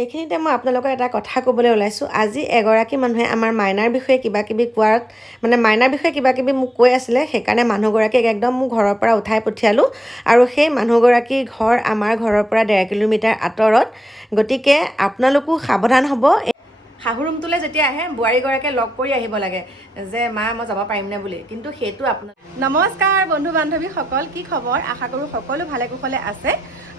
এইখিনিতে মই আপোনালোকৰ এটা কথা ক'বলৈ ওলাইছোঁ। আজি এগৰাকী মানুহে আমাৰ মাইনাৰ বিষয়ে কিবা কিবি কোৱাত মাইনাৰ বিষয়ে কিবা কিবি মোক কৈ আছিলে, সেইকাৰণে মানুহগৰাকীক একদম মোৰ ঘৰৰ পৰা উঠাই পঠিয়ালোঁ। আৰু সেই মানুহগৰাকীৰ ঘৰ আমাৰ ঘৰৰ পৰা 1.5 কিলোমিটাৰ আঁতৰত। গতিকে আপোনালোকো সাৱধান হ'ব। শাহু ৰুমটোলৈ যেতিয়া আহে বোৱাৰীগৰাকীয়ে লগ কৰি আহিব লাগে যে মা মই যাব পাৰিমনে বুলি, কিন্তু সেইটো আপোনাৰ। নমস্কাৰ বন্ধু বান্ধৱীসকল, কি খবৰ? আশা কৰোঁ সকলো ভালে কুশলে আছে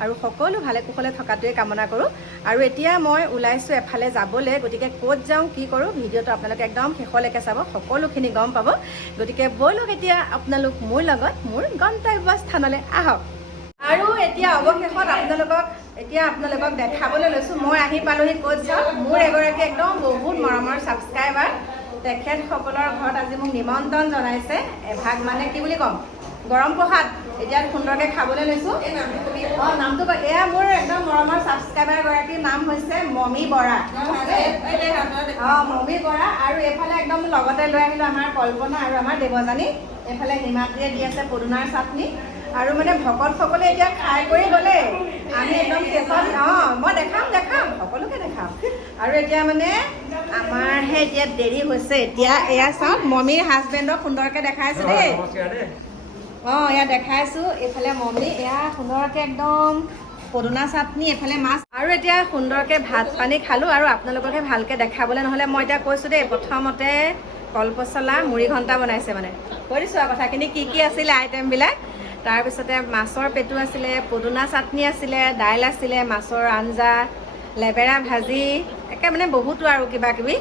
আৰু সকলো ভালে কুশলে থকাটোৱে কামনা কৰোঁ। আৰু এতিয়া মই ওলাইছোঁ এফালে যাবলৈ, গতিকে ক'ত যাওঁ কি কৰোঁ ভিডিঅ'টো আপোনালোকে একদম শেষলৈকে চাব, সকলোখিনি গম পাব। গতিকে ব'লক এতিয়া আপোনালোক মোৰ লগত মোৰ গন্তব্যস্থানলৈ আহক। আৰু এতিয়া অৱশেষত আপোনালোকক দেখাবলৈ লৈছোঁ মই আহি পালোহি ক'ত যাওঁ। মোৰ এগৰাকী একদম বহুত মৰমৰ ছাবস্ক্ৰাইবাৰ, তেখেতসকলৰ ঘৰত আজি মোক নিমন্ত্ৰণ জনাইছে। এভাগ মানে কি বুলি ক'ম, গৰম প্ৰসাদ এতিয়া সুন্দৰকৈ খাবলৈ লৈছোঁ। নামটো এয়া মোৰ একদম মৰমৰ ছাবস্ক্ৰাইবাৰ গৰাকীৰ নাম হৈছে মমী বৰা। মমী বৰা। আৰু এইফালে একদম লগতে লৈ আহিলোঁ আমাৰ কল্পনা আৰু আমাৰ দেৱযানী। এইফালে হিমাদ্ৰীয়ে দি আছে পদুনাৰ চাটনি। আৰু মানে ভকতসকলে এতিয়া খাই কৰি গ'লে আমি একদম শেষত মই দেখাম সকলোকে দেখাম। আৰু এতিয়া মানে আমাৰহে এতিয়া দেৰি হৈছে। এতিয়া এয়া চাওক মমীৰ হাজবেণ্ডক সুন্দৰকৈ দেখাইছোঁ দেই। এয়া দেখাইছোঁ। এইফালে মমী এয়া সুন্দৰকৈ একদম পদুনা চাটনি, এইফালে মাছ। আৰু এতিয়া সুন্দৰকৈ ভাত পানী খালোঁ। আৰু আপোনালোককহে ভালকৈ দেখাবলৈ নহ'লে মই এতিয়া কৈছোঁ দেই, প্ৰথমতে কলপচলা মুড়ি ঘণ্টা বনাইছে, মানে কৈ দিছোঁ আৰু কথাখিনি কি কি আছিলে আইটেমবিলাক। তাৰপিছতে মাছৰ পেটু আছিলে, পদুনা চাটনি আছিলে, দাইল আছিলে, মাছৰ আঞ্জা, লেবেৰা ভাজি, একে মানে বহুতো আৰু কিবা কিবি।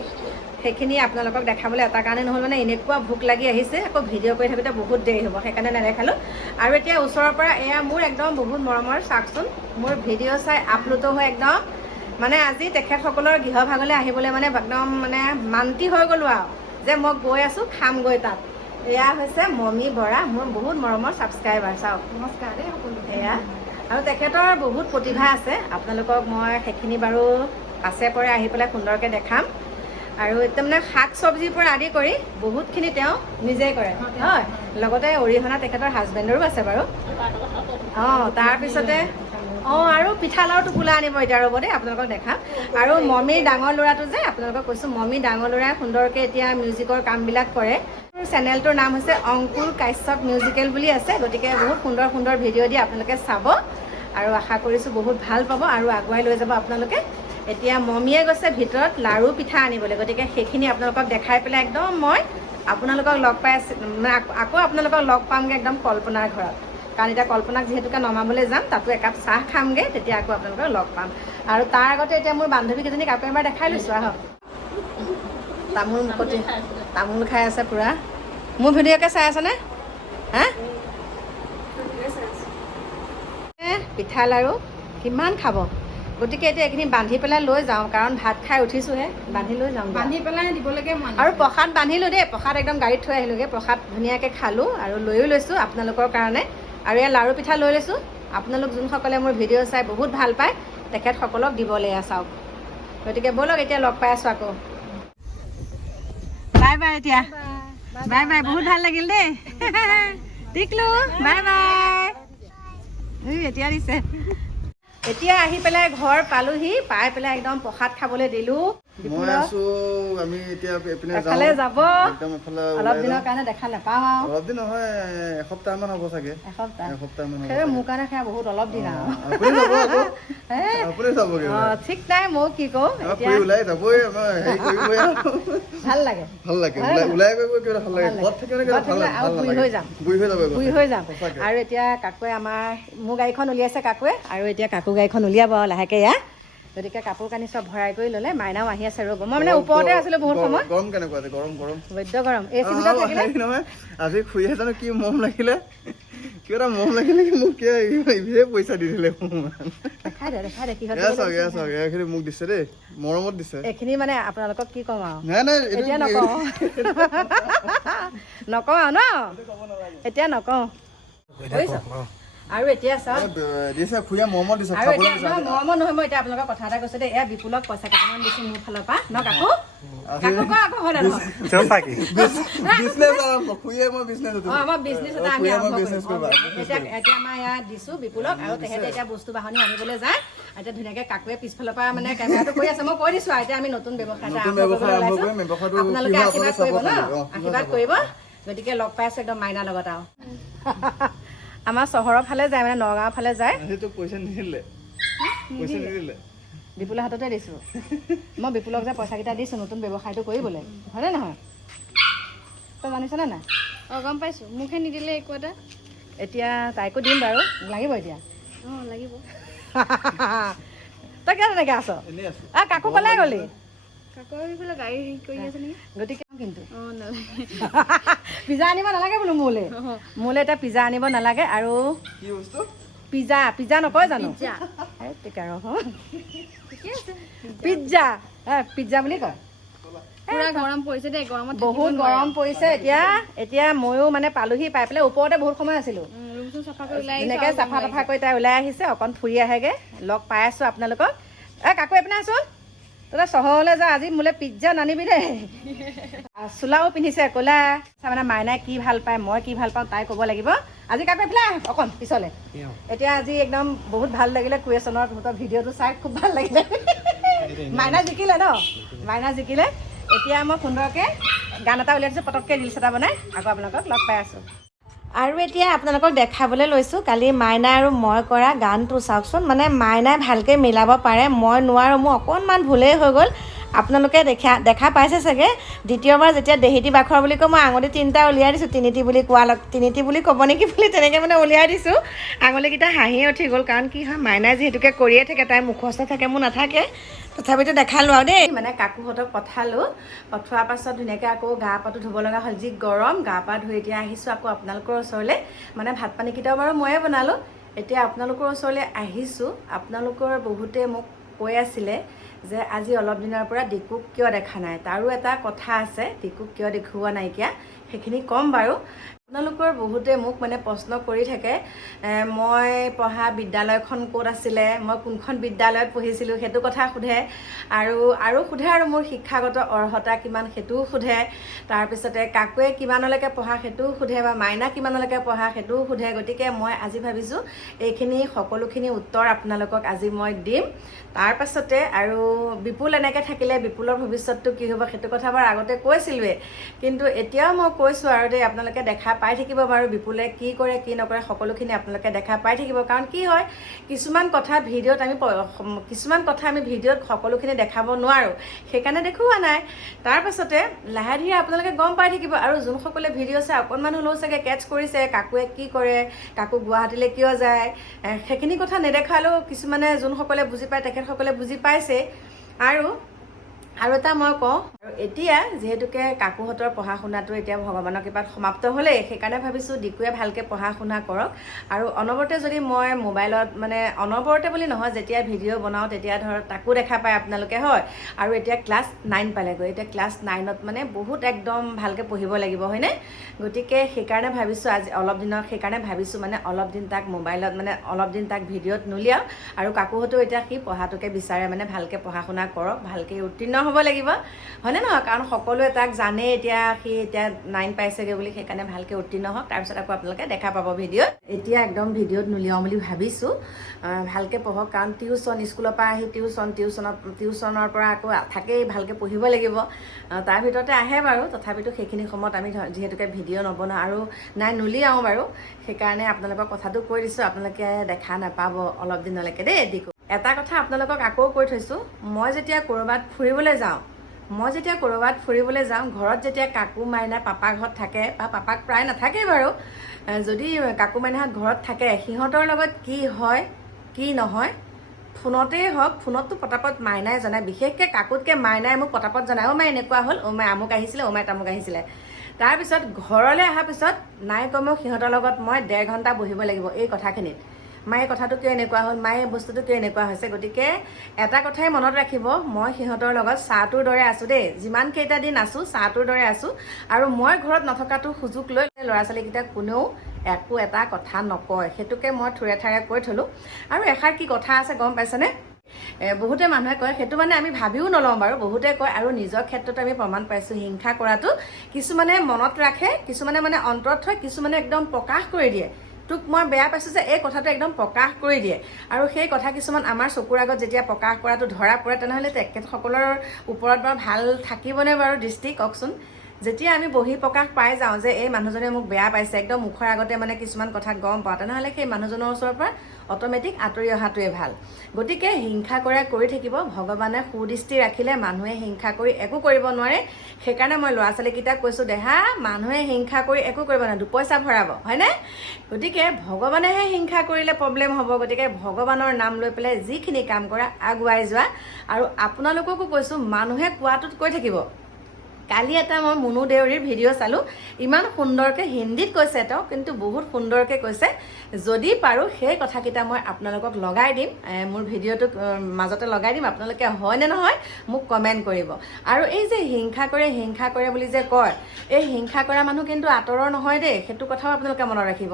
সেইখিনি আপোনালোকক দেখাবলৈ এটা কাৰণে নহ'ল, মানে এনেকুৱা ভোক লাগি আহিছে, আকৌ ভিডিঅ' কৰি থাকোঁতে বহুত দেৰি হ'ব, সেইকাৰণে নেদেখালোঁ। আৰু এতিয়া ওচৰৰ পৰা এয়া মোৰ একদম বহুত মৰমৰ, চাওকচোন মোৰ ভিডিঅ' চাই আপলোডো হৈ একদম মানে আজি তেখেতসকলৰ গৃহভাগলৈ আহিবলৈ মানে একদম মানে মান্তি হৈ গ'লোঁ আৰু যে মই গৈ আছোঁ, খামগৈ তাত। এয়া হৈছে মমী বৰা, মোৰ বহুত মৰমৰ ছাবস্ক্ৰাইবাৰ। চাওক, নমস্কাৰ দেই সকলো। এয়া আৰু তেখেতৰ বহুত প্ৰতিভা আছে, আপোনালোকক মই সেইখিনি বাৰু পাছে পৰে আহি পেলাই সুন্দৰকৈ দেখাম। আৰু এতিয়া মানে শাক চব্জিৰ পৰা আদি কৰি বহুতখিনি তেওঁ নিজেই কৰে, হয়। লগতে অৰিহণা তেখেতৰ হাজবেণ্ডৰো আছে বাৰু। তাৰপিছতে আৰু পিঠা লাৰু টোপোলা আনিব এতিয়া, ৰ'ব দেই আপোনালোকক দেখাম। আৰু মমীৰ ডাঙৰ ল'ৰাটো যে আপোনালোকক কৈছোঁ, মমীৰ ডাঙৰ ল'ৰাই সুন্দৰকৈ এতিয়া মিউজিকৰ কামবিলাক কৰে। চেনেলটোৰ নাম হৈছে অংকুৰ কাশ্যপ মিউজিকেল বুলি আছে। গতিকে বহুত সুন্দৰ সুন্দৰ ভিডিঅ' দি আপোনালোকে চাব আৰু আশা কৰিছোঁ বহুত ভাল পাব আৰু আগুৱাই লৈ যাব আপোনালোকে। এতিয়া মমীয়ে গৈছে ভিতৰত লাৰু পিঠা আনিবলৈ, গতিকে সেইখিনি আপোনালোকক দেখাই পেলাই একদম মই আপোনালোকক লগ পাই মানে আকৌ আপোনালোকক লগ পামগৈ একদম কল্পনাৰ ঘৰত। কাৰণ এতিয়া কল্পনাক যিহেতুকে নমাবলৈ যাম, তাতো একাপ চাহ খামগৈ, তেতিয়া আকৌ আপোনালোকক লগ পাম। আৰু তাৰ আগতে এতিয়া মোৰ বান্ধৱীকেইজনীক আকৌ এবাৰ দেখাই লৈছোঁ। আহক, তামোল খাই আছে পুৰা। মোৰ ভিডিঅ'কে চাই আছেনে? পিঠা লাৰু কিমান খাব, গতিকে এতিয়া এইখিনি বান্ধি পেলাই লৈ যাওঁ, কাৰণ ভাত খাই উঠিছোঁহে, বান্ধি লৈ যাওঁ, বান্ধি পেলাই দিবলৈকে। আৰু প্ৰসাদ বান্ধিলোঁ দেই, প্ৰসাদ একদম গাড়ীত থৈ আহিলোঁগৈ, প্ৰসাদ ধুনীয়াকৈ খালোঁ আৰু লৈও লৈছোঁ আপোনালোকৰ কাৰণে। আৰু এয়া লাৰু পিঠা লৈ লৈছোঁ, আপোনালোক যোনসকলে মোৰ ভিডিঅ' চাই বহুত ভাল পায় তেখেতসকলক দিবলৈ চাওক। গতিকে ব'লক এতিয়া লগ পাই আছোঁ আকৌ। বাই বাই এতিয়া, বাই বাই, বহুত ভাল লাগিল দেই। Tiklu bye bye. এতিয়া দিছে। এতিয়া আহি পেলাই ঘৰ পালোহি, পাই পেলাই একদম প্ৰসাদ খাবলৈ দিলোঁ। আমি এতিয়া এফালে যাব, অলপ দিনৰ কাৰণে দেখা নাপাওঁ আৰু। অলপ দিন নহয়, এসপ্তাহমান হ'ব চাগে। মোৰ কাৰণে সেয়া বহুত অলপ দিন আৰু। ঠিক নাই, মই কি কওঁ, ওলাই যাবই, ভাল লাগে, ওলাই গৈ কিবা ভাল লাগে, ঘৰত থাকিলে বুঢ়ী হৈ যাম। আৰু এতিয়া কাকুৱে মোৰ গাড়ীখন উলিয়াইছে কাকুৱে, আৰু এতিয়া কাকু গাড়ীখন উলিয়াব লাহেকৈ এয়া। গতিকে কাপোৰ কানি চব ভৰাই কৰি ল'লে, মাইনাও আহি আছে ৰ'ব। মই মানে ওপৰতে আছিলোঁ বহুত সময়। গৰম কেনেকুৱা আছে? গৰম বৈদ্য গৰম। এচি ভিতৰত থাকিলে নহয়, আজি খুৰীয়ে জানো কি মৰম লাগিলে, কিবা এটা মৰম লাগিলে মোক, কিয় পইচা দি দিলে। দেখাই দে কিহত এইখিনি মোক দিছে দেই, মৰমত দিছে। এইখিনি মানে আপোনালোকক কি ক'ম আৰু, নাই এতিয়া নকওঁ আৰু ন, এতিয়া নকওঁ। আৰু এতিয়া চাওক, মৰমত দিছে। আৰু এতিয়া মৰমত নহয়, মই এতিয়া আপোনালোকৰ কথা এটা কৈছোঁ দেই। এয়া বিপুলক পইচা কেইটামান দিছোঁ মোৰ ফালৰ পৰা ন, কাকো কোৱা আকৌ, হয় নহয়? আমাৰ বিজনেছ এটা আমি আৰম্ভ কৰিম। এতিয়া আমাৰ ইয়াত দিছোঁ বিপুলক, আৰু তেহেঁতে এতিয়া বস্তু বাহনি আনিবলৈ যায়। এতিয়া ধুনীয়াকৈ কাকুৱে পিছফালৰ পৰা মানে কেমেৰাটো কৰি আছে, মই কৈ দিছোঁ আৰু এতিয়া আমি নতুন ব্যৱসায় এটা আৰম্ভ কৰিবলৈ ওলাইছোঁ। আপোনালোকে আশীৰ্বাদ কৰিব ন, আশীৰ্বাদ কৰিব। গতিকে লগ পাই আছোঁ একদম মাইনাৰ লগত আৰু আমাৰ চহৰৰ ফালে যায় মানে নগাঁৱৰ ফালে যায়। পইচা নিদিলে বিপুলৰ হাততে দিছোঁ মই, বিপুলক যে পইচাকেইটা দিছোঁ নতুন ব্যৱসায়টো কৰিবলৈ, হয়নে নহয়? তই জানিছনে নাই? অঁ গম পাইছোঁ, মোকহে নিদিলে একো এটা। এতিয়া তাইকো দিম বাৰু, লাগিব এতিয়া। অঁ লাগিব। তই কিয় তেনেকৈ আছ? কাকো ক'লে গ'লি? কাকৰ এইফালে গাড়ী হেৰি কৰি আছে নেকি? গতিকে কিন্তু অঁ নালাগে। পিজ্জা আনিব নালাগে বোলো মোলৈ এতিয়া পিজ্জা আনিব নালাগে। আৰু কি বস্তু? পিজ্জা নকয় জানো? ঠিকে আছে। পিজ্জা বুলি কয়। পুৰা গৰম পৰিছে দেই, গৰমত বহুত গৰম পৰিছে এতিয়া ময়ো মানে পালোহি, পাই পেলাই ওপৰতে বহুত সময় আছিলোঁ। ৰুম চুম চাফা কৰি ওলাই ধুনীয়াকৈ চাফা কৰি তাই ওলাই আহিছে, অকণ ফুৰি আহেগৈ। লগ পাই আছোঁ আপোনালোকক। কাকু এইপিনে আছোন, তই চহৰলৈ যা, আজি মোলৈ পিজ্জা নানিবি দেই। চোলাও পিন্ধিছে ক'লা। মানে মাইনাই কি ভাল পায়, মই কি ভাল পাওঁ তাই ক'ব লাগিব। আজি কাকু এইফালে অকণ পিছলৈ। এতিয়া আজি একদম বহুত ভাল লাগিলে কুৱেশ্যনৰ তহঁতৰ ভিডিঅ'টো চাই খুব ভাল লাগিলে। মাইনা জিকিলে ন, মাইনা জিকিলে। এতিয়া মই সুন্দৰকৈ গান এটা উলিয়াই দিছোঁ, পটককৈ ৰিলছ এটা বনাই আকৌ আপোনালোকক লগ পাই আছোঁ। আৰু এতিয়া আপোনালোকক দেখাবলৈ লৈছোঁ কালি মাইনা আৰু মই কৰা গানটো। চাওকচোন, মানে মাইনাই ভালকৈ মিলাব পাৰে, মই নোৱাৰোঁ, মোৰ অকণমান ভুলেই হৈ গ'ল। আপোনালোকে দেখা পাইছে চাগে। দ্বিতীয়বাৰ যেতিয়া দেহিতি বাখৰ বুলি কয়, মই আঙুলি 3টা উলিয়াই দিছোঁ। তিনিটি বুলি ক'ব নেকি বুলি তেনেকৈ মানে উলিয়াই দিছোঁ। আঙুলিকেইটা হাঁহিয়ে উঠি গ'ল, কাৰণ কি হয় মাইনাই যিহেতুকে কৰিয়ে থাকে, তাই মুখস্থ থাকে, মোৰ নাথাকে। তথাপিতো দেখালোঁ আৰু দেই। মানে কাকুহঁতক পঠালোঁ, পঠোৱাৰ পাছত ধুনীয়াকৈ আকৌ গা পাটো ধুব লগা হ'ল, যি গৰম। গা পা ধুই এতিয়া আহিছোঁ আকৌ আপোনালোকৰ ওচৰলৈ। মানে ভাত পানীকেইটাও বাৰু ময়ে বনালোঁ। এতিয়া আপোনালোকৰ ওচৰলৈ আহিছোঁ। আপোনালোকৰ বহুতে মোক কৈ আছিলে যে আজি অলপ দিনৰ পৰা ডিকুক কিয় দেখা নাই। তাৰো এটা কথা আছে, ডিকুক কিয় দেখুওৱা নাইকিয়া, সেইখিনি ক'ম বাৰু। আপোনালোকৰ বহুতে মোক মানে প্ৰশ্ন কৰি থাকে, মই পঢ়া বিদ্যালয়খন ক'ত আছিলে, মই কোনখন বিদ্যালয়ত পঢ়িছিলোঁ সেইটো কথা সোধে। আৰু সোধে আৰু মোৰ শিক্ষাগত অৰ্হতা কিমান সেইটোও সোধে। তাৰপিছতে কাকুৱে কিমানলৈকে পঢ়া সেইটোও সোধে, বা মাইনা কিমানলৈকে পঢ়া সেইটোও সোধে। গতিকে মই আজি ভাবিছোঁ এইখিনি সকলোখিনি উত্তৰ আপোনালোকক আজি মই দিম। তাৰপাছতে আৰু বিপুল এনেকৈ থাকিলে বিপুলৰ ভৱিষ্যতটো কি হ'ব সেইটো কথা বাৰু আগতে কৈছিলোঁৱে, কিন্তু এতিয়াও মই কৈছোঁ আৰু দেই, আপোনালোকে দেখা পাই থাকিব বাৰু বিপুলে কি কৰে কি নকৰে, সকলোখিনি আপোনালোকে দেখা পাই থাকিব। কাৰণ কি হয়, কিছুমান কথা আমি ভিডিঅ'ত সকলোখিনি দেখাব নোৱাৰোঁ, সেইকাৰণে দেখুওৱা নাই। তাৰপাছতে লাহে ধীৰে আপোনালোকে গম পাই থাকিব। আৰু যোনসকলে ভিডিঅ' চাই অকণমান হ'লেও চাগে কেটচ কৰিছে কাকুৱে কি কৰে, কাকু গুৱাহাটীলৈ কিয় যায়, সেইখিনি কথা নেদেখালেও কিছুমানে যোনসকলে বুজি পায় তেখেতসকলে বুজি পাইছে। আৰু এটা মই কওঁ, আৰু এতিয়া যিহেতুকে কাকুহঁতৰ পঢ়া শুনাটো এতিয়া ভগৱানৰ কৃপাত সমাপ্ত হ'লেই, সেইকাৰণে ভাবিছোঁ ডিকুৱে ভালকৈ পঢ়া শুনা কৰক। আৰু অনবৰতে যদি মই মোবাইলত, মানে অনবৰতে বুলি নহয়, যেতিয়া ভিডিঅ' বনাওঁ তেতিয়া ধৰক তাকো দেখা পায় আপোনালোকে, হয়। আৰু এতিয়া ক্লাছ 9 পালেগৈ, এতিয়া ক্লাছ 9ত মানে বহুত একদম ভালকৈ পঢ়িব লাগিব, হয়নে? গতিকে সেইকাৰণে ভাবিছোঁ মানে অলপ দিন তাক মোবাইলত, মানে অলপ দিন তাক ভিডিঅ'ত নুলিয়াওঁ। আৰু কাকুহঁতেও এতিয়া সি পঢ়াটোকে বিচাৰে, মানে ভালকৈ পঢ়া শুনা কৰক, ভালকৈ উত্তীৰ্ণ হ'ব লাগিব, হয়নে নহয়? কাৰণ সকলোৱে তাক জানে এতিয়া, সি এতিয়া 9 পাইছেগৈ বুলি, সেইকাৰণে ভালকৈ উত্তীৰ্ণ হওক। তাৰপিছত আকৌ আপোনালোকে দেখা পাব ভিডিঅ'ত। এতিয়া একদম ভিডিঅ'ত নুলিয়াওঁ বুলি ভাবিছোঁ, ভালকৈ পঢ়ক। কাৰণ টিউশ্যন, স্কুলৰ পৰা আহি টিউশ্যনৰ পৰা আকৌ থাকেই, ভালকৈ পঢ়িব লাগিব। তাৰ ভিতৰতে আহে বাৰু, তথাপিতো সেইখিনি সময়ত আমি যিহেতুকে ভিডিঅ' নবনাওঁ আৰু নুলিয়াওঁ বাৰু, সেইকাৰণে আপোনালোকৰ কথাটো কৈ দিছোঁ, আপোনালোকে দেখা নাপাব অলপ দিনলৈকে দেই ডিকু। এটা কথা আপোনালোকক আকৌ কৈ থৈছোঁ, মই যেতিয়া ক'ৰবাত ফুৰিবলৈ যাওঁ, ঘৰত যেতিয়া কাকু মাইনা পাপা ঘৰত থাকে, বা পাপাক প্ৰায় নাথাকেই বাৰু, যদি কাকু মাইনাহঁত ঘৰত থাকে, সিহঁতৰ লগত কি হয় কি নহয় ফোনতেই হওক, ফোনততো পটাপট মাইনাই জনায়, বিশেষকৈ কাকুতকৈ মাইনাই মোক পটাপট জনায়, মাই এনেকুৱা হ'ল, মাই আমুক আহিছিলে, মাই তামুক আহিছিলে। তাৰপিছত ঘৰলৈ অহাৰ পিছত নাই কমেও সিহঁতৰ লগত মই 1.5 ঘণ্টা বহিব লাগিব এই কথাখিনিত। মায়ে কথাটো কিয় এনেকুৱা হ'ল, মায়ে বস্তুটো কিয় এনেকুৱা হৈছে। গতিকে এটা কথাই মনত ৰাখিব, মই সিহঁতৰ লগত চাহটোৰ দৰে আছোঁ দেই, যিমানকেইটা দিন আছোঁ চাহটোৰ দৰে আছোঁ। আৰু মই ঘৰত নথকাটো সুযোগ লৈ ল'ৰা ছোৱালীকেইটাক কোনেও একো এটা কথা নকয়, সেইটোকে মই থুৰে থাৰে কৈ থলোঁ। আৰু এষাৰ কি কথা আছে গম পাইছেনে? বহুতে মানুহে কয়, সেইটো মানে আমি ভাবিও নলওঁ বাৰু, বহুতে কয়। আৰু নিজৰ ক্ষেত্ৰতে আমি প্ৰমাণ পাইছোঁ, হিংসা কৰাটো কিছুমানে মনত ৰাখে, কিছুমানে মানে অন্তৰত থয়, কিছুমানে একদম প্ৰকাশ কৰি দিয়ে। তোক মই বেয়া পাইছোঁ যে এই কথাটো একদম প্ৰকাশ কৰি দিয়ে আৰু সেই কথা কিছুমান আমাৰ চকুৰ আগত যেতিয়া প্ৰকাশ কৰাটো ধৰা পৰে তেনেহ'লে তেখেতসকলৰ ওপৰত বাৰু ভাল থাকিবনে বাৰু দৃষ্টি কওকচোন। যেতিয়া আমি বহি প্ৰকাশ পাই যাওঁ যে এই মানুহজনে মোক বেয়া পাইছে, একদম মুখৰ আগতে মানে কিছুমান কথা গম পাওঁ, তেনেহ'লে সেই মানুহজনৰ ওচৰৰ পৰা অট'মেটিক আঁতৰি অহাটোৱে ভাল। গতিকে হিংসা কৰি থাকিব, ভগৱানে সুদৃষ্টি ৰাখিলে মানুহে হিংসা কৰি একো কৰিব নোৱাৰে। সেইকাৰণে মই ল'ৰা ছোৱালীকেইটাক কৈছোঁ, দেহা মানুহে হিংসা কৰি একো কৰিব নোৱাৰে, দুপইচা ভৰাব, হয়নে? গতিকে ভগৱানেহে হিংসা কৰিলে প্ৰব্লেম হ'ব। গতিকে ভগৱানৰ নাম লৈ পেলাই যিখিনি কাম কৰা আগুৱাই যোৱা। আৰু আপোনালোককো কৈছোঁ, মানুহে কোৱাটোত কৈ থাকিব। কালি এটা মই মুনু দেউৰীৰ ভিডিঅ' চালোঁ, ইমান সুন্দৰকৈ হিন্দীত কৈছে তেওঁ, কিন্তু বহুত সুন্দৰকৈ কৈছে। যদি পাৰোঁ সেই কথাকেইটা মই আপোনালোকক লগাই দিম, মোৰ ভিডিঅ'টোক মাজতে লগাই দিম, আপোনালোকে হয় নে নহয় মোক কমেণ্ট কৰিব। আৰু এই যে হিংসা কৰে বুলি যে কয়, এই হিংসা কৰা মানুহ কিন্তু আঁতৰৰ নহয় দেই, সেইটো কথাও আপোনালোকে মনত ৰাখিব।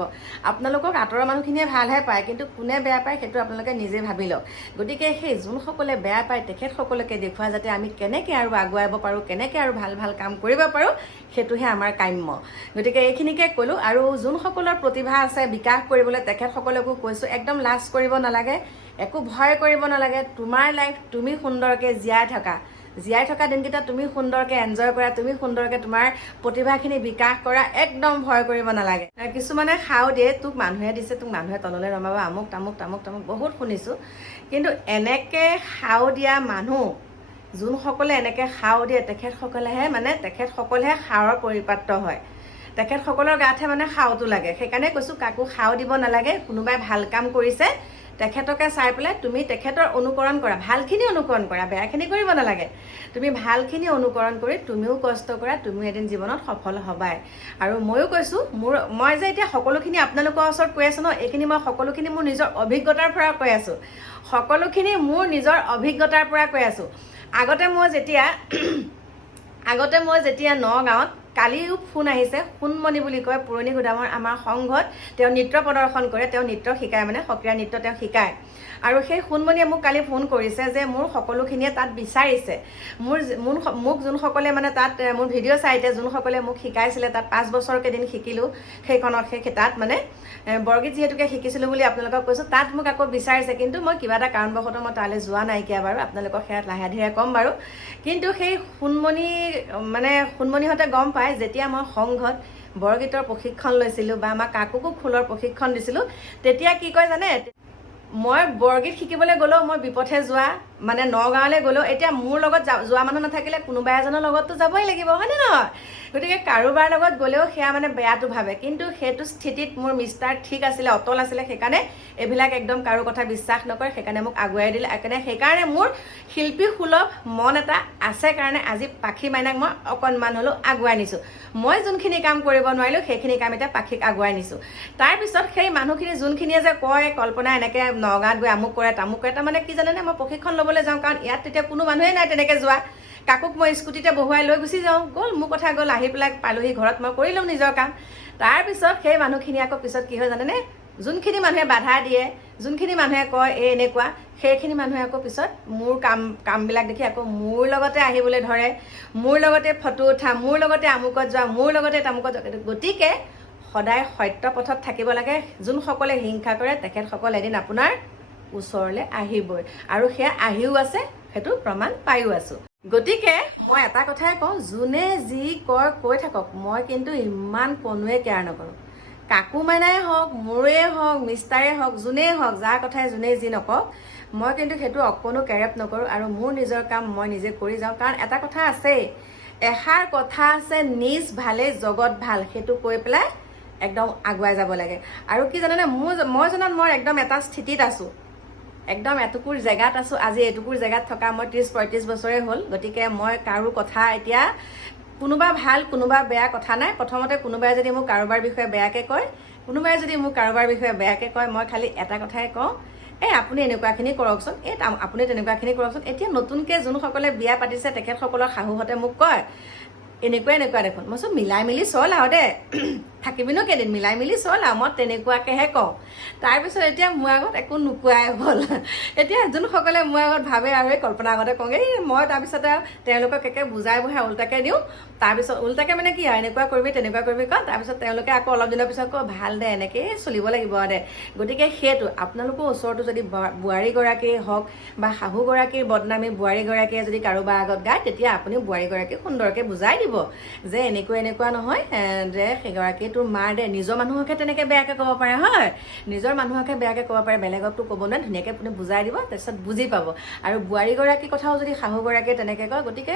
আপোনালোকক আঁতৰৰ মানুহখিনিয়ে ভালহে পায়, কিন্তু কোনে বেয়া পায় সেইটো আপোনালোকে নিজে ভাবি লওক। গতিকে সেই যোনসকলে বেয়া পায় তেখেতসকলকে দেখুওৱা যাতে আমি কেনেকৈ আৰু আগুৱাব পাৰোঁ, কেনেকৈ আৰু ভাল কাম কৰিব পাৰোঁ, সেইটোহে আমাৰ কাম্য। গতিকে এইখিনিকে ক'লোঁ। আৰু যোনসকলৰ প্ৰতিভা আছে বিকাশ কৰিবলৈ তেখেতসকলকো কৈছোঁ, একদম লাজ কৰিব নালাগে, একো ভয় কৰিব নালাগে। তোমাৰ লাইফ তুমি সুন্দৰকৈ জীয়াই থকা দিনকেইটা তুমি সুন্দৰকৈ এনজয় কৰা, তুমি সুন্দৰকৈ তোমাৰ প্ৰতিভাখিনি বিকাশ কৰা, একদম ভয় কৰিব নালাগে। কিছুমানে খাও দিয়ে, তোক মানুহে দিছে, তোক মানুহে তললৈ নমাব, আমুক তামুক বহুত শুনিছোঁ। কিন্তু এনেকৈ খাও দিয়া মানুহ, যোনসকলে এনেকৈ খাও দিয়ে তেখেতসকলেহে খাৱৰ পৰিপাত্ৰ হয়। তেখেতসকলৰ গাতহে মানে খাওটো লাগে। সেইকাৰণে কৈছোঁ, কাকো খাও দিব নালাগে। কোনোবাই ভাল কাম কৰিছে তেখেতকে চাই পেলাই তুমি তেখেতৰ অনুকৰণ কৰা, ভালখিনি অনুকৰণ কৰা, বেয়াখিনি কৰিব নালাগে। তুমি ভালখিনি অনুকৰণ কৰি তুমিও কষ্ট কৰা, তুমিও এদিন জীৱনত সফল হ'বাই। আৰু ময়ো কৈছোঁ, মই যে এতিয়া সকলোখিনি আপোনালোকৰ ওচৰত কৈ আছোঁ ন, এইখিনি মই সকলোখিনি মোৰ নিজৰ অভিজ্ঞতাৰ পৰা কৈ আছোঁ। আগতে মই যেতিয়া নগাঁৱত, কালিও ফোন আহিছে, সোণমণি বুলি কয়, পুৰণি গুদামৰ আমাৰ সংঘত তেওঁ নৃত্য প্ৰদৰ্শন কৰে, তেওঁ নৃত্য শিকায়, মানে সক্ৰিয় নৃত্য তেওঁ শিকায়। আৰু সেই সোণমণিয়ে মোক কালি ফোন কৰিছে যে মোৰ সকলোখিনিয়ে তাত বিচাৰিছে, মোক যোনসকলে মানে তাত মোৰ ভিডিঅ' চাইতে যোনসকলে মোক শিকাইছিলে, তাত 5 বছৰ কেইদিন শিকিলোঁ তাত মানে বৰগীত যিহেতুকে শিকিছিলোঁ বুলি আপোনালোকক কৈছোঁ, তাত মোক আকৌ বিচাৰিছে। কিন্তু মই কিবা এটা কাৰণবশতঃ মই তালৈ যোৱা নাইকিয়া বাৰু, আপোনালোকক সেয়াত লাহে ধীৰে ক'ম বাৰু। কিন্তু সেই সোণমণিহঁতে গম পায়, যেতিয়া মই সংঘত বৰগীতৰ প্ৰশিক্ষণ লৈছিলোঁ বা আমাৰ কাকোকো খোলৰ প্ৰশিক্ষণ দিছিলোঁ, তেতিয়া কি কয় জানে, মই বৰগীত শিকিবলৈ গ'লেও মই বিপথে যোৱা, মানে নগাঁৱলৈ গ'লেও এতিয়া মোৰ লগত যোৱা মানুহ নাথাকিলে কোনোবা এজনৰ লগততো যাবই লাগিব, হয়নে নহয়? গতিকে কাৰোবাৰ লগত গ'লেও সেয়া মানে বেয়াটো ভাবে। কিন্তু সেইটো স্থিতিত মোৰ মিষ্টাৰ ঠিক আছিলে, অটল আছিলে। সেইকাৰণে এইবিলাক একদম কাৰো কথা বিশ্বাস নকৰে, সেইকাৰণে মোক আগুৱাই দিলে। সেইকাৰণে মোৰ শিল্পী সুলভ মন এটা আছে কাৰণে আজি পাখি মাইনাক মই অকণমান হ'লেও আগুৱাই নিছোঁ। মই যোনখিনি কাম কৰিব নোৱাৰিলোঁ সেইখিনি কাম এতিয়া পাখিক আগুৱাই নিছোঁ। তাৰপিছত সেই মানুহখিনি যোনখিনিয়ে যে কয়, কল্পনা এনেকৈ নগাঁৱত গৈ আমুক কৰে তামুক কৰে, তাৰমানে কি জানেনে, মই প্ৰশিক্ষণ ল'বলৈ যাওঁ, কাৰণ ইয়াত তেতিয়া কোনো মানুহে নাই তেনেকৈ যোৱা। কাকোক মই স্কুটিতে বহুৱাই লৈ গুচি যাওঁ, গ'ল মোৰ কথা গ'ল, আহি পেলাই পালোহি ঘৰত, মই কৰি ল'ম নিজৰ কাম। তাৰপিছত সেই মানুহখিনি আকৌ পিছত কি হয় জানেনে, যোনখিনি মানুহে বাধা দিয়ে, যোনখিনি মানুহে কয় এই এনেকুৱা, সেইখিনি মানুহে আকৌ পিছত মোৰ কামবিলাক দেখি আকৌ মোৰ লগতে আহিবলৈ ধৰে, মোৰ লগতে ফটো উঠা, মোৰ লগতে আমুকত যোৱা, মোৰ লগতে তামুকত যোৱা। গতিকে সদায় সত্য পথত থাকিব লাগে। যোনসকলে হিংসা কৰে তেখেতসকল এদিন আপোনাৰ ওচৰলৈ আহিবই, আৰু সেয়া আহিও আছে, সেইটো প্ৰমাণ পায়ো আছোঁ। গতিকে মই এটা কথাই কওঁ, যোনে যি কয় কৈ থাকক, মই কিন্তু ইমান কোনোৱে কেয়াৰ নকৰোঁ। কাকু মাইনাই হওক, মোৰে হওক, মিষ্টাৰে হওক, যোনেই হওক, যাৰ কথাই যোনে যি নকওক, মই কিন্তু সেইটো অকণো কেৰেপ নকৰোঁ। আৰু মোৰ নিজৰ কাম মই নিজে কৰি যাওঁ। কাৰণ এটা কথা আছেই, এষাৰ কথা আছে, নিজ ভালে জগত ভাল, সেইটো কৈ পেলাই একদম আগুৱাই যাব লাগে। আৰু কি জানেনে, মই জনাত মই একদম এটা স্থিতিত আছোঁ, একদম এটুকুৰ জেগাত আছোঁ। আজি এটুকুৰ জেগাত থকা মই 30-35 বছৰে হ'ল। গতিকে মই কাৰো কথা এতিয়া কোনোবা ভাল কোনোবা বেয়া কথা নাই। প্ৰথমতে কোনোবাই যদি মোক কাৰোবাৰ বিষয়ে বেয়াকৈ কয়, মই খালি এটা কথাই কওঁ, আপুনি এনেকুৱাখিনি কৰকচোন, আপুনি তেনেকুৱাখিনি কৰকচোন। এতিয়া নতুনকৈ যোনসকলে বিয়া পাতিছে তেখেতসকলৰ শাহুহঁতে মোক কয় এনেকুৱা দেখোন। মই চব মিলাই মিলি চল আৰু দেই, থাকিবিনো কেইদিন মিলাই মিলি চল আৰু মই তেনেকুৱাকৈহে কওঁ। তাৰপিছত এতিয়া মোৰ আগত একো নোকোৱাই হ'ল। এতিয়া যোনসকলে মোৰ আগত ভাবে আৰু এই কল্পনাৰ আগতে কওঁগৈ, মই তাৰপিছতে তেওঁলোকক একে বুজাই বঢ়াই ওলটাকৈ দিওঁ। তাৰপিছত ওলটাকৈ মানে কি আৰু এনেকুৱা কৰিবি তেনেকুৱা কৰিবি কওঁ। তাৰপিছত তেওঁলোকে আকৌ অলপ দিনৰ পিছত কয় ভাল দে, এনেকৈয়ে চলিব লাগিব দে। গতিকে সেইটো আপোনালোকৰ ওচৰতো যদি বোৱাৰীগৰাকীয়ে হওক বা শাহুগৰাকীৰ বদনামী বোৱাৰীগৰাকীয়ে যদি কাৰোবাৰ আগত গায়, তেতিয়া আপুনি বোৱাৰীগৰাকীক সুন্দৰকৈ বুজাই দিব যে এনেকুৱা নহয়, যে সেইগৰাকী তোৰ মাৰ দে। নিজৰ মানুহকহে তেনেকৈ বেয়াকৈ ক'ব পাৰে, হয়, নিজৰ মানুহকহে বেয়াকৈ ক'ব পাৰে, বেলেগকতো ক'ব নোৱাৰে। ধুনীয়াকৈ আপুনি বুজাই দিব, তাৰপিছত বুজি পাব। আৰু বোৱাৰীগৰাকীৰ কথাও যদি শাহুগৰাকীয়ে তেনেকৈ কয়, গতিকে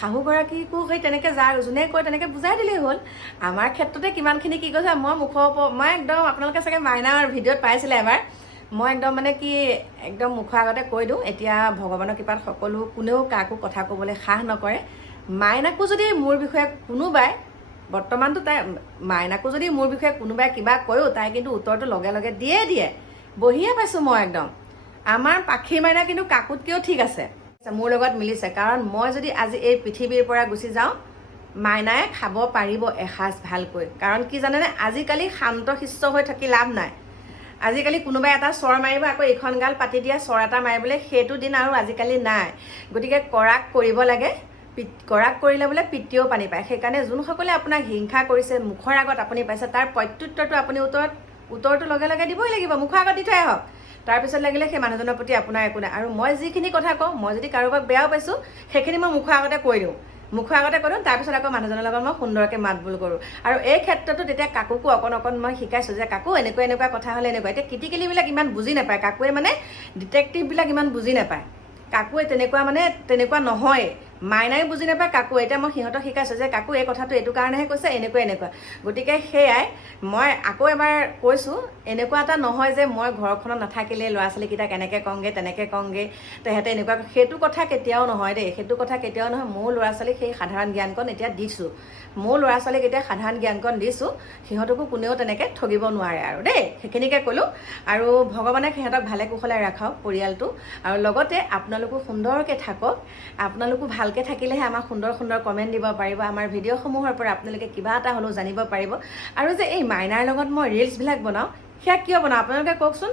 শাহুগৰাকীকো সেই তেনেকৈ যোনে কয় তেনেকৈ বুজাই দিলেই হ'ল। আমাৰ ক্ষেত্ৰতে কিমানখিনি কি কৈছে, মই একদম আপোনালোকে চাগে মাইনাৰ ভিডিঅ'ত পাইছিলে এবাৰ, মই একদম মানে কি একদম মুখৰ আগতে কৈ দিওঁ। এতিয়া ভগৱানৰ কৃপাত কোনেও কাকো কথা ক'বলৈ সাহ নকৰে। মাইনাকো যদি মোৰ বিষয়ে কোনোবাই, বৰ্তমানতো মাইনাকো যদি মোৰ বিষয়ে কোনোবাই কিবা কয়ও, তাই কিন্তু উত্তৰটো লগে লগে দিয়ে। বহিয়ে পাইছোঁ মই একদম। আমাৰ পাখীৰ মাইনা কিন্তু কাকুতকৈও ঠিক আছে, মোৰ লগত মিলিছে। কাৰণ মই যদি আজি এই পৃথিৱীৰ পৰা গুচি যাওঁ, মাইনাই খাব পাৰিব এসাঁজ ভালকৈ। কাৰণ কি জানেনে, আজিকালি শান্ত শিষ্ট হৈ থাকি লাভ নাই। আজিকালি কোনোবাই এটা চৰ মাৰিব, আকৌ এইখন গাল পাতি দিয়া চৰ এটা মাৰিবলৈ, সেইটো দিন আৰু আজিকালি নাই। গতিকে কৰাক কৰিব লাগে, কৰাক কৰিলে বোলে পিতৃয়েও পানী পায়। সেইকাৰণে যোনসকলে আপোনাক হিংসা কৰিছে, মুখৰ আগত আপুনি পাইছে, তাৰ প্ৰত্যুত্তৰটো আপুনি উত্তৰটো লগে লগে দিবই লাগিব। মুখৰ আগত দি থৈ আহক, তাৰপিছত লাগিলে সেই মানুহজনৰ প্ৰতি আপোনাৰ একো নাই। আৰু মই যিখিনি কথা কওঁ, মই যদি কাৰোবাক বেয়াও পাইছোঁ, সেইখিনি মই মুখৰ আগতে কৈ দিওঁ, তাৰপিছত আকৌ মানুহজনৰ লগত মই সুন্দৰকৈ মাত বোল কৰোঁ। আৰু এই ক্ষেত্ৰতো তেতিয়া কাকুকো অকণ মই শিকাইছোঁ যে কাকু এনেকুৱা কথা হ'লে এনেকুৱা। এতিয়া কিটিকেলিবিলাক ইমান বুজি নাপায়, কাকুৱে মানে ডিটেক্টিভবিলাক ইমান বুজি নাপায়। কাকুৱে তেনেকুৱা নহয়, মাইনাই বুজি নাপায়, কাকুৱে। এতিয়া মই সিহঁতক শিকাইছোঁ যে কাকু এই কথাটো এইটো কাৰণেহে কৈছে, এনেকুৱা। গতিকে সেয়াই মই আকৌ এবাৰ কৈছোঁ, এনেকুৱা এটা নহয় যে মই ঘৰখনত নাথাকিলে ল'ৰা ছোৱালীকেইটাক এনেকৈ কওঁগৈ তেনেকৈ কওঁগৈ, তেহেঁতে এনেকুৱা, সেইটো কথা কেতিয়াও নহয় দেই, সেইটো কথা কেতিয়াও নহয়। মোৰ ল'ৰা ছোৱালীক সেই সাধাৰণ জ্ঞানকণ এতিয়া দিছোঁ, সিহঁতকো কোনেও তেনেকৈ ঠগিব নোৱাৰে আৰু দেই। সেইখিনিকে ক'লোঁ। আৰু ভগৱানে সিহঁতক ভালে কুশলে ৰাখক, পৰিয়ালটো। আৰু লগতে আপোনালোকো সুন্দৰকৈ থাকক। আপোনালোকো ভালকৈ থাকিলেহে আমাক সুন্দৰ কমেণ্ট দিব পাৰিব। আমাৰ ভিডিঅ'সমূহৰ পৰা আপোনালোকে কিবা এটা হ'লেও জানিব পাৰিব। আৰু যে এই মাইনাৰ লগত মই ৰিলচবিলাক বনাওঁ, সেয়া কিয় বনাওঁ আপোনালোকে কওকচোন।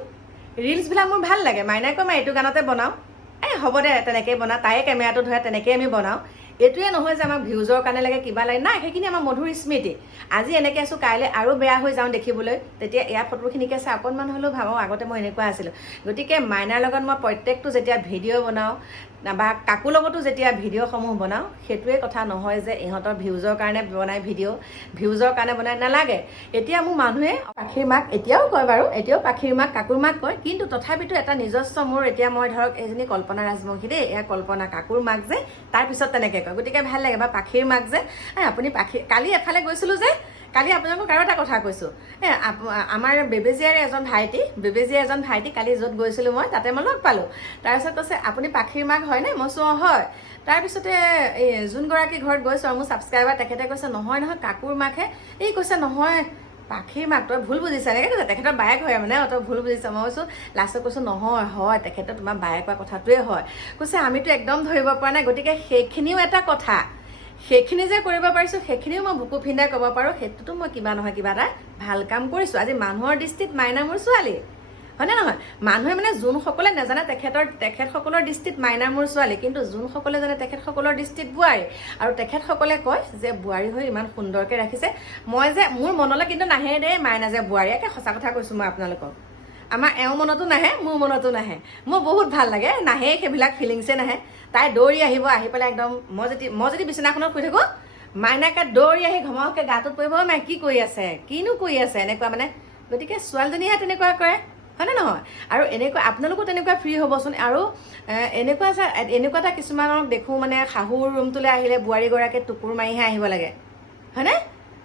ৰিলচবিলাক মোৰ ভাল লাগে। মাইনাই কয় মই এইটো গানতে বনাওঁ, হ'ব দে তেনেকেই বনা, তাইয়ে কেমেৰাটো ধৰে, তেনেকেই আমি বনাওঁ। এইটোৱে নহয় যে আমাক ভিউজৰ কাৰণে লাগে, কিবা লাগে, নাই। সেইখিনি আমাৰ মধুৰ স্মৃতি। আজি এনেকৈ আছোঁ, কাইলৈ আৰু বেয়া হৈ যাওঁ দেখিবলৈ, তেতিয়া এয়া ফটোখিনিকে চাই অকণমান হ'লেও ভাবোঁ আগতে মই এনেকুৱা আছিলোঁ। গতিকে মাইনাৰ লগত মই প্ৰত্যেকটো যেতিয়া ভিডিঅ' বনাওঁ বা কাকুৰ লগতো যেতিয়া ভিডিঅ'সমূহ বনাওঁ, সেইটোৱে কথা নহয় যে ইহঁতৰ ভিউজৰ কাৰণে বনাই ভিউজৰ কাৰণে বনাই নালাগে। এতিয়া মোৰ মানুহে পাখীৰ মাক এতিয়াও কয় বাৰু, এতিয়াও পাখীৰ মাক কাকুৰ মাক কয়, কিন্তু তথাপিতো এটা নিজস্ব মোৰ, এতিয়া মই ধৰক এইজনী কল্পনা ৰাজবংশী দেই, এয়া কল্পনা কাকুৰ মাক যে, তাৰপিছত তেনেকৈ কয়। গতিকে ভাল লাগে। বা পাখীৰ মাক যে, আপুনি কালি এফালে গৈছিলোঁ যে, কালি আপোনালোকক আৰু এটা কথা কৈছোঁ। আমাৰ বেবেজীয়াৰে এজন ভাইটি কালি য'ত গৈছিলোঁ মই, তাতে মই লগ পালোঁ। তাৰপিছত কৈছে আপুনি পাখীৰ মাক হয়নে? মই কৈছোঁ হয়। তাৰপিছতে এই যোনগৰাকী ঘৰত গৈছোঁ, মোৰ ছাবস্ক্ৰাইবাৰ, তেখেতে কৈছে নহয় কাকুৰ মাকহে। এই কৈছে নহয় পাখীৰ মাক, তই ভুল বুজিছা, এনেকৈ কৈছে। তেখেতৰ বায়েক হয় মানে, তই ভুল বুজিছ। মই কৈছোঁ, লাষ্টত কৈছোঁ নহয় হয়, তেখেতৰ তোমাৰ বায়েক কোৱা কথাটোৱে হয়। কৈছে আমিতো একদম ধৰিব পৰা নাই। গতিকে সেইখিনিও এটা কথা, সেইখিনি যে কৰিব পাৰিছোঁ, সেইখিনিও মই বুকু ফিন্দাই ক'ব পাৰোঁ, সেইটোতো মই কিবা নহয় কিবা এটা ভাল কাম কৰিছোঁ। আজি মানুহৰ দৃষ্টিত মাইনা মোৰ ছোৱালী, হয়নে নহয়? মানুহে মানে যোনসকলে নাজানে তেখেতসকলৰ দৃষ্টিত মাইনা মোৰ ছোৱালী, কিন্তু যোনসকলে জানে তেখেতসকলৰ দৃষ্টিত বোৱাৰী। আৰু তেখেতসকলে কয় যে বোৱাৰী হৈ ইমান সুন্দৰকৈ ৰাখিছে। মোৰ মনলৈ কিন্তু নাহে দেই মাইনা যে বোৱাৰী, একে সঁচা কথা কৈছোঁ মই আপোনালোকক। আমাৰ এওঁ মনতো নাহে, মোৰ মনতো নাহে। মোৰ বহুত ভাল লাগে, নাহে সেইবিলাক ফিলিংছে নাহে। তাই দৌৰি আহিব, আহি পেলাই একদম মই যদি বিচনাখনত শুই থাকোঁ, মাইনাকে দৌৰি আহি ঘমককৈ গাটোত পৰিব, মাই কি কৰি আছে, কিনো কৰি আছে, এনেকুৱা মানে। গতিকে ছোৱালীজনীহে তেনেকুৱা কৰে, হয়নে নহয়? আৰু এনেকুৱা আপোনালোকো তেনেকুৱা ফ্ৰী হ'বচোন। আৰু এনেকুৱা এটা কিছুমানক দেখোঁ মানে শাহুৰ ৰুমটোলৈ আহিলে বোৱাৰীগৰাকীয়ে টুকুৰ মাৰিহে আহিব লাগে, হয়নে?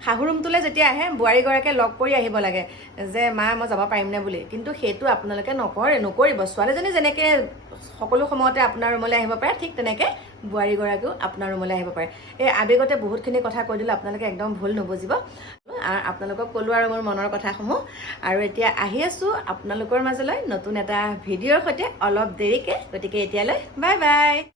শাহু ৰুমটোলৈ যেতিয়া আহে বোৱাৰীগৰাকীয়ে লগ কৰি আহিব লাগে যে মা মই যাব পাৰিমনে বুলি। কিন্তু সেইটো আপোনালোকে নকৰিব। ছোৱালীজনী যেনেকৈ সকলো সময়তে আপোনাৰ ৰুমলৈ আহিব পাৰে, ঠিক তেনেকৈ বোৱাৰীগৰাকীও আপোনাৰ ৰুমলৈ আহিব পাৰে। এই আৱেগতে বহুতখিনি কথা কৈ দিলোঁ, আপোনালোকে একদম ভুল নুবুজিব। আপোনালোকক ক'লোঁ আৰু মোৰ মনৰ কথাসমূহ। আৰু এতিয়া আহি আছোঁ আপোনালোকৰ মাজলৈ নতুন এটা ভিডিঅ'ৰ সৈতে অলপ দেৰিকৈ। গতিকে এতিয়ালৈ বাই বাই।